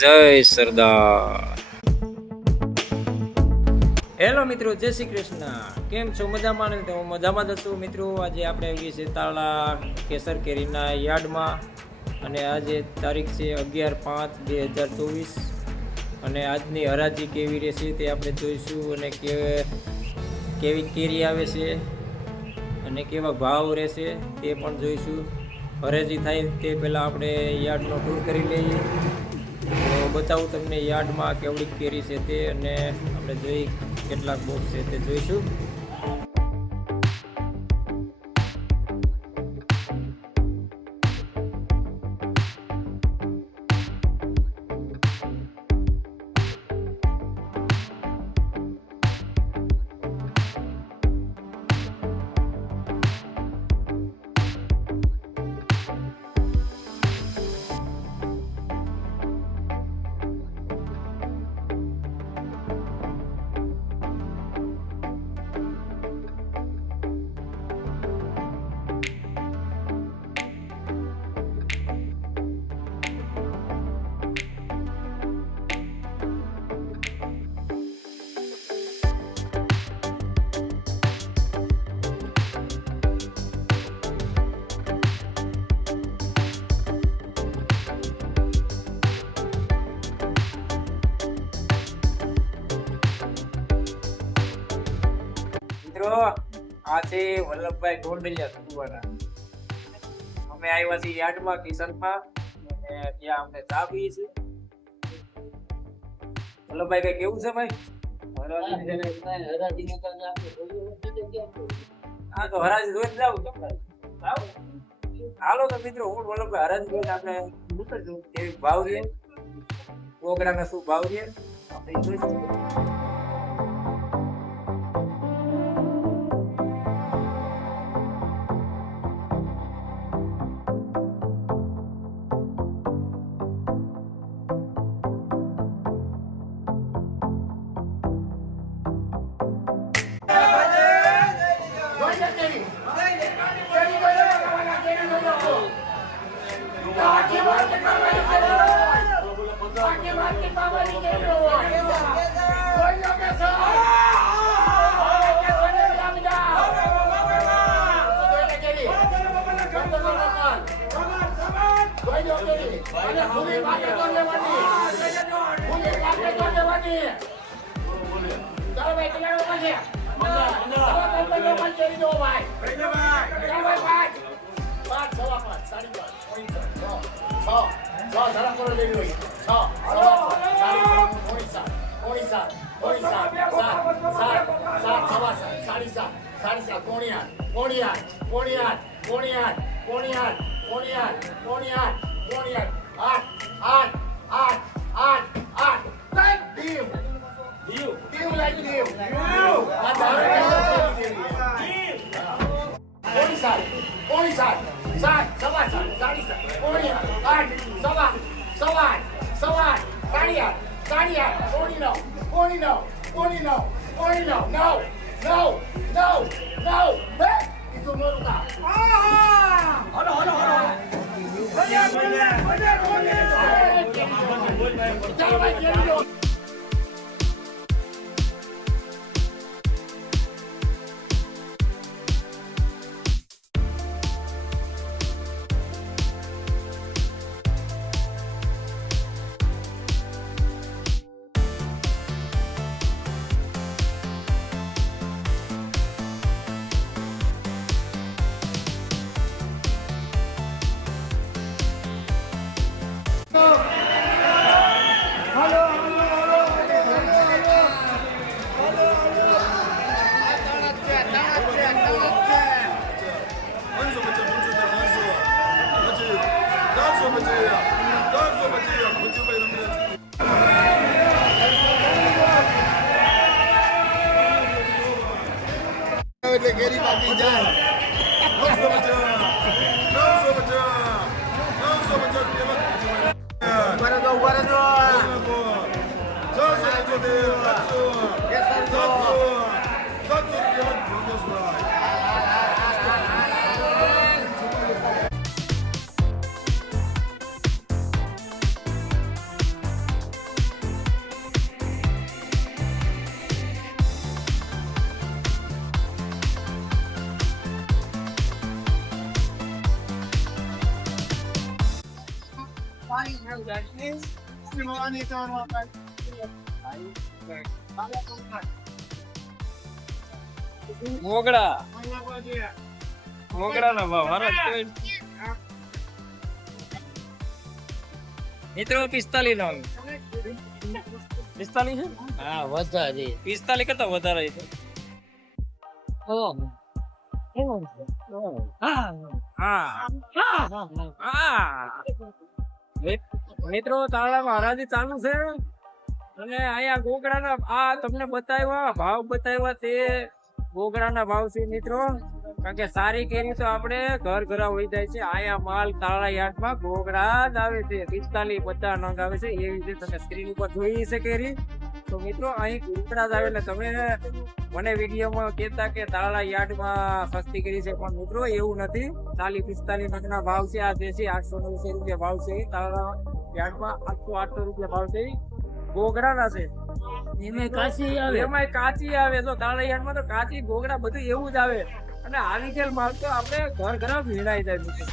જય સરદાર. હેલો મિત્રો, જય શ્રી કૃષ્ણ. કેમ છો? મજામાં ને? હું મજામાં જ છું મિત્રો. આજે આપણે આવી છે તાળા કેસર કેરીના યાર્ડમાં અને આજે તારીખ છે 11/5/2024 અને આજની હરાજી કેવી રહેશે તે આપણે જોઈશું અને કેવી કેરી આવે છે અને કેવા ભાવ રહેશે તે પણ જોઈશું. હરાજી થાય તે પહેલાં આપણે યાર્ડનો ટૂર કરી લઈએ. તો બતાવું તમને યાર્ડમાં કેવડી કેરી છે તે અને આપણે જોઈ કેટલાક બોક્સ છે તે જોઈશું. આ છે વલ્લભભાઈ ગોંડલિયા સુવાના. અમે આવ્યા છીએ યાર્ડમાં કિશનમાં અને ત્યાં અમને ચા પીએ છીએ. વલ્લભભાઈ કઈ કેવું છે ભાઈ? હા તો હરાજી જોઈ જાવ હાલો તો મિત્રો. હું વલ્લભભાઈ હરાજી જોઈને આપણે કેવી ભાવ છે, પ્રોગ્રામે શું ભાવ છે આપણે જોઈશું. એટલે કેરી પાકી જાય. 900 મોગડા મોગડાનો ભાવ હારો છે. મિત્રો 45 નો 45 છે. હા વધારે 45 કરતા વધારે છે. મિત્રો તાળામાં હરાજી ચાલુ છે અને અહીંયા ગોગડાના આ તમને બતાવ્યા ભાવ બતાવ્યા તે ગોગડાના ભાવ છે મિત્રો. કારણ કે સારી કેરી તો આપણે ઘર ઘરા હોઈ જાય છે. આયા માલ તાળા યાર્ડમાં ગોગડા જ આવે છે. 45 50 નંગ આવે છે. એવી રીતે તમે સ્ક્રીન ઉપર જોઈ છે કેરી. તો મિત્રો અહીં ગોગડા જ આવે એટલે તમે મને વિડીયોમાં કહેતા કે તાળા યાર્ડમાં સસ્તી કરી છે, પણ મિત્રો એવું નથી. 40 45 નંગના ભાવ છે. આ જે છે 800 900 રૂપિયા ભાવ છે. તાળા યાર્ડમાં 800 રૂપિયા ભાવ છે. ગોગડાના છે. એમાં કાચી આવે, એમાંય કાચી આવે. તો તાળા યાર્ડમાં તો કાચી ગોગડા બધું એવું જ આવે. અને આવી ગયેલ માલ તો આપણે ઘર ઘર ભીડાઈ જાય મિત્રો.